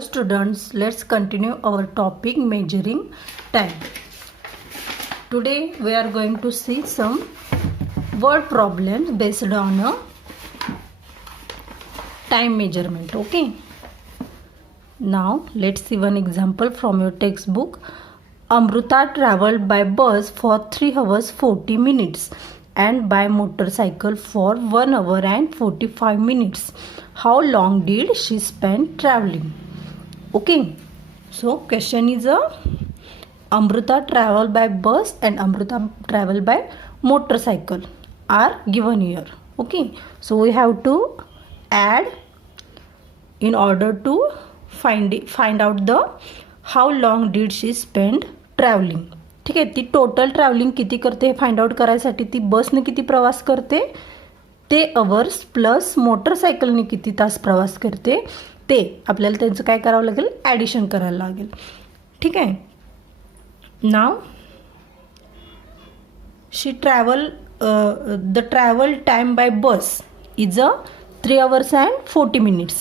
Students, let's continue our topic measuring time. Today we are going to see some word problems based on a time measurement. Okay. Now let's see one example from your textbook. Amruta traveled by bus for 3 hours 40 minutes and by motorcycle for 1 hour and 45 minutes. How long did she spend traveling? Okay, so question is Amruta travel by bus and Amruta travel by motorcycle are given here. Okay, so we have to add in order to find out the how long did she spend traveling. ठीक आहे, ती total travelling किती करते हे find out करायसाठी ती बसने किती प्रवास करते ते अवर्स प्लस मोटरसायकलने किती तास प्रवास करते ते आपल्याला त्यांचं काय करावं लागेल, ॲडिशन करायला लागेल. ठीक आहे. Now she travel the travel time by bus is 3 hours and 40 minutes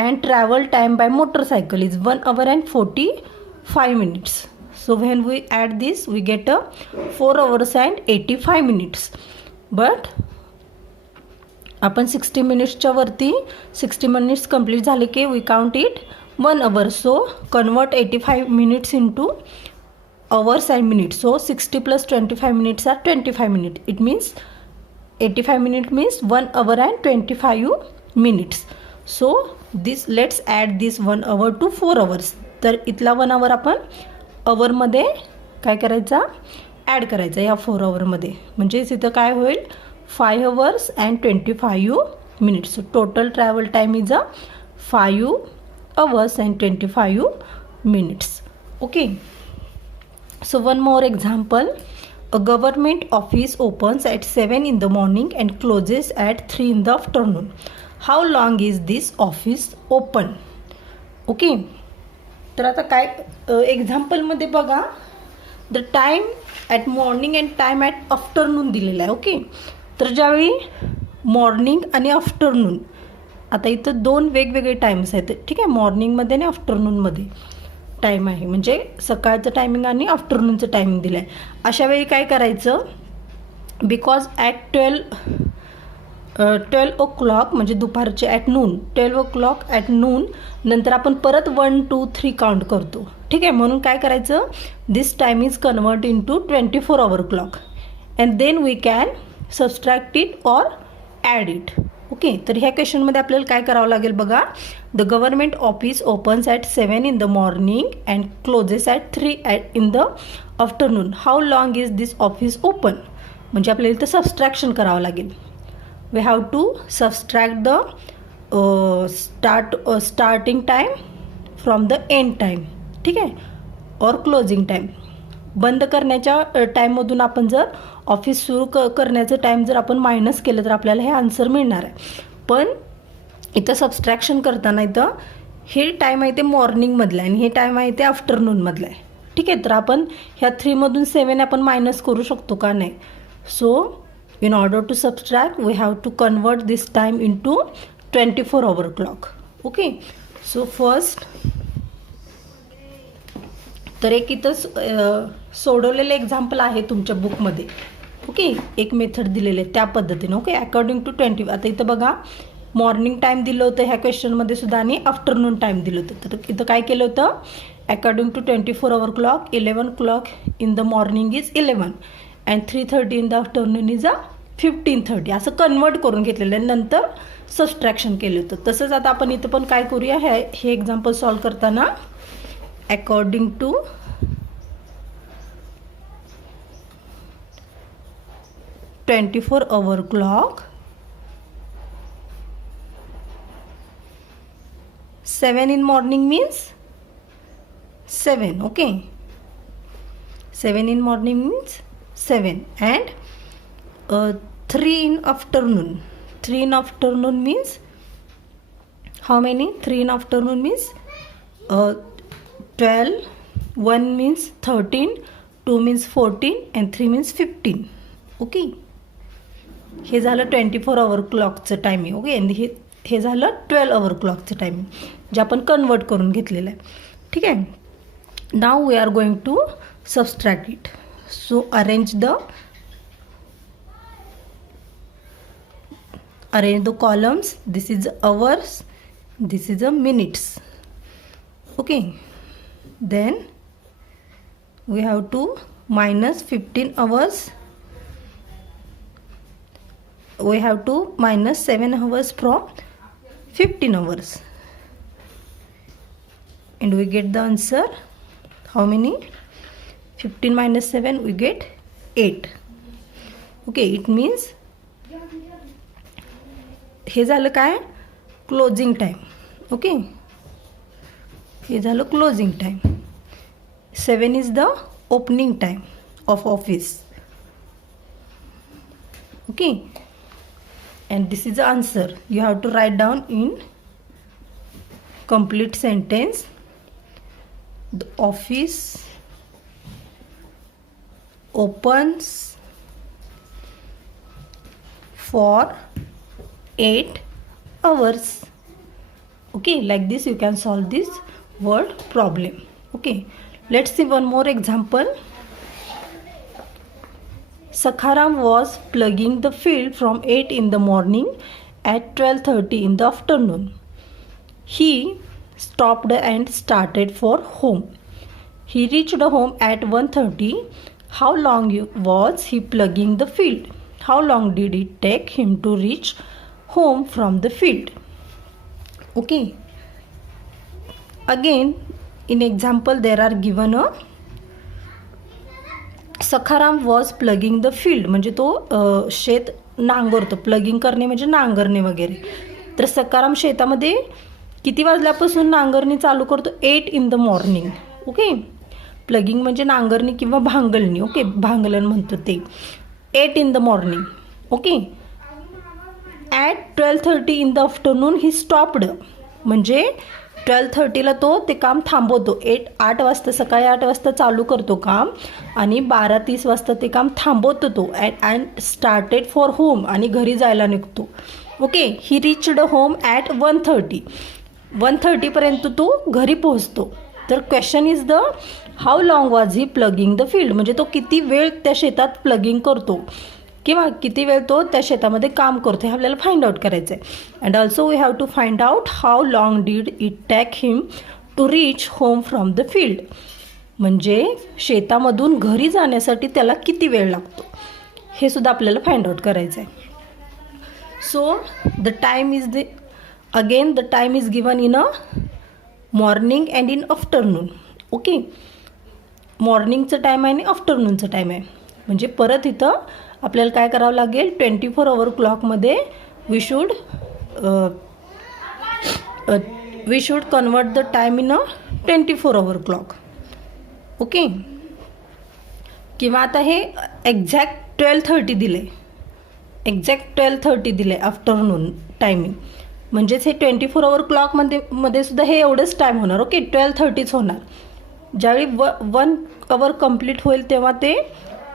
and travel time by motorcycle is 1 hour and 45 minutes. So when we add this we get 4 hours and 85 minutes. But आपण 60 मिनिट्सच्या वरती 60 minutes complete झाले की we count it 1 hour. So convert 85 minutes into hours and minutes. So 60 plus 25 minutes are 25 minutes. It means 85 minutes means 1 hour and 25 minutes. So this let's add this 1 hour to 4 hours. तर इथला 1 hour आपण अवरमध्ये काय करायचा, add करायचा या 4 hourमध्ये. म्हणजेच इथं काय होईल 5 hours and 25 minutes. So total travel time is 5 hours and 25 minutes. Okay. So one more example. A government office opens at 7 in the morning and closes at 3 in the afternoon. How long is this office open? Okay. तर आता काय एक्झाम्पलमध्ये बघा, the time at morning and time at afternoon दिलेला आहे. Okay. तर ज्यावेळी morning आणि afternoon, आता इथं 2 वेगवेगळे टाईम्स आहेत. ठीक आहे, मॉर्निंगमध्ये आणि आफ्टरनूनमध्ये टाईम आहे, म्हणजे सकाळचं टायमिंग आणि आफ्टरनूनचं टायमिंग दिलं आहे. अशा वेळी काय करायचं, बिकॉज ॲट 12 o'clock म्हणजे दुपारचे ॲट नून, 12 o'clock ॲट नून नंतर आपण परत 1 2 3 काउंट करतो. ठीक आहे, म्हणून काय करायचं, this time is convert in to 24 hour clock and then we can subtract it or add it. Okay. तर ह्या क्वेश्चनमध्ये आपल्याला काय करावं लागेल बघा, the government office opens at 7 in the morning and closes at 3 in the afternoon. How long is this office open. म्हणजे आपल्याला इथं सबस्ट्रॅक्शन करावं लागेल. we have to subtract the starting time from the end time. ठीक आहे, और closing time. बंद करण्याच्या टाईममधून आपण जर ऑफिस सुरू करण्याचं टाईम जर आपण मायनस केलं तर आपल्याला हे आन्सर मिळणार आहे. पण इथं सबस्ट्रॅक्शन करताना इथं हे टाईम आहे ते मॉर्निंगमधलं आहे आणि हे टाईम आहे ते आफ्टरनूनमधलं आहे. ठीक आहे, तर आपण ह्या 3मधून 7 आपण मायनस करू शकतो का, नाही. So in order to subtract we have to convert this time into 24 hour clock. Okay. So first, तर एक इथं सोडवलेलं एक्झाम्पल आहे तुमच्या बुकमध्ये. ओके, एक मेथड दिलेले आहे त्या पद्धतीने. Okay, according to 20. आता इथं बघा, मॉर्निंग टाईम दिलं होतं ह्या क्वेश्चनमध्ये सुद्धा आणि आफ्टरनून टाईम दिलं होतं. तर इथं काय केलं होतं, according to 24 hour clock 11 o'clock in the morning is 11 and 3:30 in the afternoon is 15:30. असं कन्वर्ट करून घेतलेलं आहे, नंतर सबस्ट्रॅक्शन केलं होतं. तसंच आता आपण इथं पण काय करूया, हे एक्झाम्पल सॉल्व करताना according to 24 hour clock 7 in morning means 7. Okay, 7 in morning means 7 and 3 in afternoon. 3 in afternoon means how many? 3 in afternoon means 12, 1 means 13, 2 means 14 and 3 means 15. Okay, हे झालं 24 hour क्लॉकचं टायमिंग. ओके, आणि हे हे झालं 12 आवर क्लॉकचं timing जे आपण convert करून घेतलेलं आहे. ठीक आहे. Now we are going to subtract it. So arrange the columns. This is hours, this is a minutes. Okay, then we have to minus 15 hours, we have to minus 7 hours from 15 hours, and we get the answer. How many? 15 minus 7, we get 8. Okay, it means हे झालं काय? Closing time. Okay, हे झालं closing time. 7 is the opening time of office. Okay, and this is the answer. You have to write down in complete sentence. The office opens for 8 hours. Okay, like this you can solve this word problem. Okay, let's see one more example. Sakharam was plugging the field from 8 in the morning at 12:30 in the afternoon. He stopped and started for home. He reached home at 1:30. How long was he plugging the field? How long did it take him to reach home from the field? Okay, again in example there are given a Sakharam was plugging the field. म्हणजे तो शेत नांगरतो. Plugging करणे म्हणजे नांगरणे वगैरे. तर सखाराम शेतामध्ये किती वाजल्यापासून नांगरणी चालू करतो? 8 in the morning. Okay, plugging म्हणजे नांगरणी किंवा भांगलणी. ओके, भांगलन म्हणतो ते. 8 in the morning. Okay, at 12:30 in the afternoon he stopped. म्हणजे 12:30ला तो ते काम थांबवतो. 8 वाजता, सकाळी 8 वाजता चालू करतो काम आणि 12:30 वाजता ते काम थांबवतो तो. अँड स्टार्टेड फॉर होम, आणि घरी जायला निघतो. Okay, he reached home at 1:30. 1:30पर्यंत तो घरी पोहोचतो. तर question is the how long was he plugging the field. म्हणजे तो किती वेळ त्या शेतात प्लगिंग करतो किंवा किती वेळ तो त्या शेतामध्ये काम करतो हे आपल्याला फाइंड आउट करायचं आहे. And also we have to find out how long did it take him to reach home from the field. म्हणजे शेतामधून घरी जाण्यासाठी त्याला किती वेळ लागतो हे सुद्धा आपल्याला फाइंड आउट करायचं आहे. So the time is the time is given in a morning and in afternoon. Okay, मॉर्निंगचं टाईम आहे आणि आफ्टरनूनचं टाईम आहे. म्हणजे परत इथं आपल्याला काय करावं लागेल? 24 आवर क्लॉकमध्ये we should convert the time in a 24 hour clock. Okay, किंवा आता हे एक्झॅक्ट 12:30 दिले, एक्झॅक्ट 12:30 दिले आफ्टरनून टायमिंग. म्हणजेच हे 24 आवर क्लॉकमध्ये सुद्धा हे एवढंच टाईम होणार. ओके, 12:30च होणार. ज्यावेळी 1 आवर कंप्लीट होईल तेव्हा ते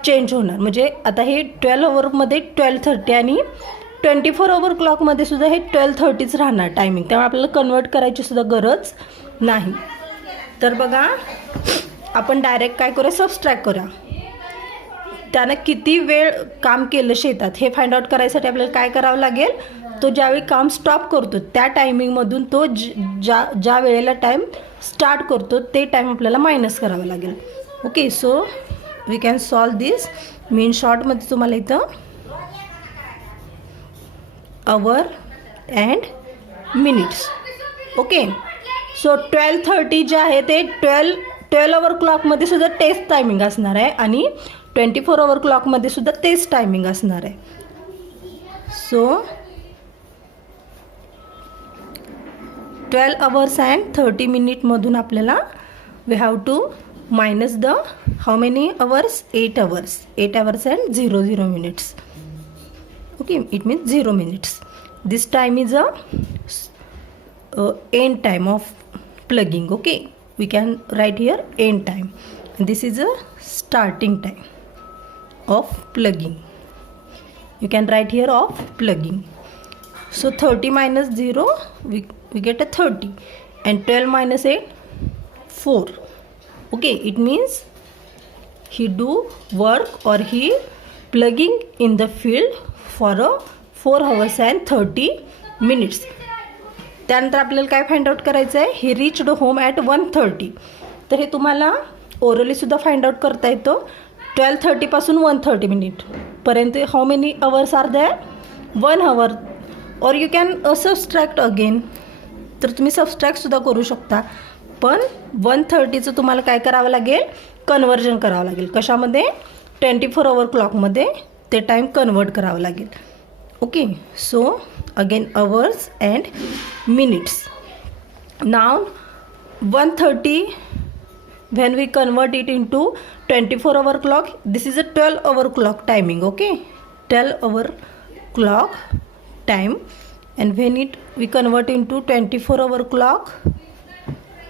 चेंज होणार. म्हणजे आता हे 12 आवरमध्ये 12:30 आणि 24 आवर क्लॉकमध्ये सुद्धा हे 12:30च राहणार टायमिंग. त्यामुळे आपल्याला कन्वर्ट करायची सुद्धा गरज नाही. तर बघा, आपण डायरेक्ट काय करूया? सबस्ट्रॅक्ट करूया. त्यानं किती वेळ काम केलं शेतात हे फाइंड आउट करायसाठी आपल्याला काय करावं लागेल? तो ज्यावेळी काम स्टॉप करतो त्या टायमिंगमधून तो ज्या वेळेला टाईम स्टार्ट करतो ते टाईम आपल्याला मायनस करावं लागेल. Okay, so we can solve this. मी इन शॉर्टमध्ये तुम्हाला इथं hour and minutes. Okay, so 12:30 जे आहे ते 12 आवर क्लॉकमध्ये सुद्धा तेच टायमिंग असणार आहे आणि 24 आवर क्लॉकमध्ये सुद्धा तेच टायमिंग असणार आहे. सो 12 hours and 30 minutes आपल्याला we have to minus the how many hours? 8 hours. 8 hours and 00 minutes. Okay, it means 0 minutes. This time is a end time of plugging. Okay, we can write here end time. And this is a starting time of plugging. You can write here of plugging. So 30 minus 0, we get a 30, and 12 minus 8, 4. Okay, it means he do work or he plugging in the field for a 4 hours and 30 minutes. त्यानंतर आपल्याला काय find out करायचं आहे, ही reached home at 1:30. तर हे तुम्हाला orally सुद्धा find out करता येतो. 12:30 पासून 1:30 मिनिट पर्यंत how many hours are there, 1 hour. और यू कॅन सबस्ट्रॅक्ट अगेन, तर तुम्ही सबस्ट्रॅक्टसुद्धा करू शकता. पण 1:30चं तुम्हाला काय करावं लागेल, कन्वर्जन करावं लागेल. कशामध्ये, 24 hour क्लॉकमध्ये ते टाईम कन्वर्ट करावं लागेल. Okay, so again hours and minutes. Now 1:30 when we convert it into 24 hour clock, this is a 12 hour clock timing. Okay, 12 hour clock time, and when we convert into 24 hour clock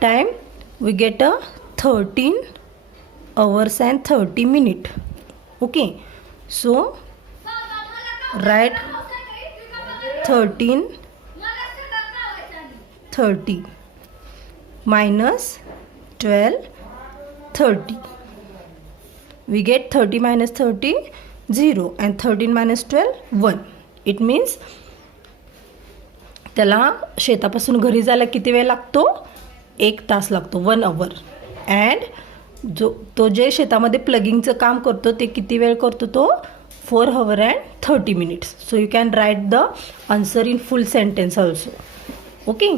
time, we get a 13 hours and 30 minute. Okay, so write 13 30 minus 12 30. We get 30 minus 30, 0, and 13 minus 12, 1. It means त्याला शेतापासून घरी जायला किती वेळ लागतो, 1 तास लागतो, 1 hour. And तो जे शेतामध्ये प्लगिंगचं काम करतो ते किती वेळ करतो, तो 4 hours and 30 minutes. So you can write the answer in full sentence also. Okay.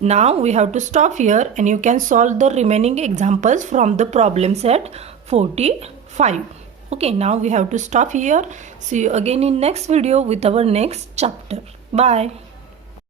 Now we have to stop here, and you can solve the remaining examples from the problem set 45. Okay, now we have to stop here. See you again in next video with our next chapter. Bye.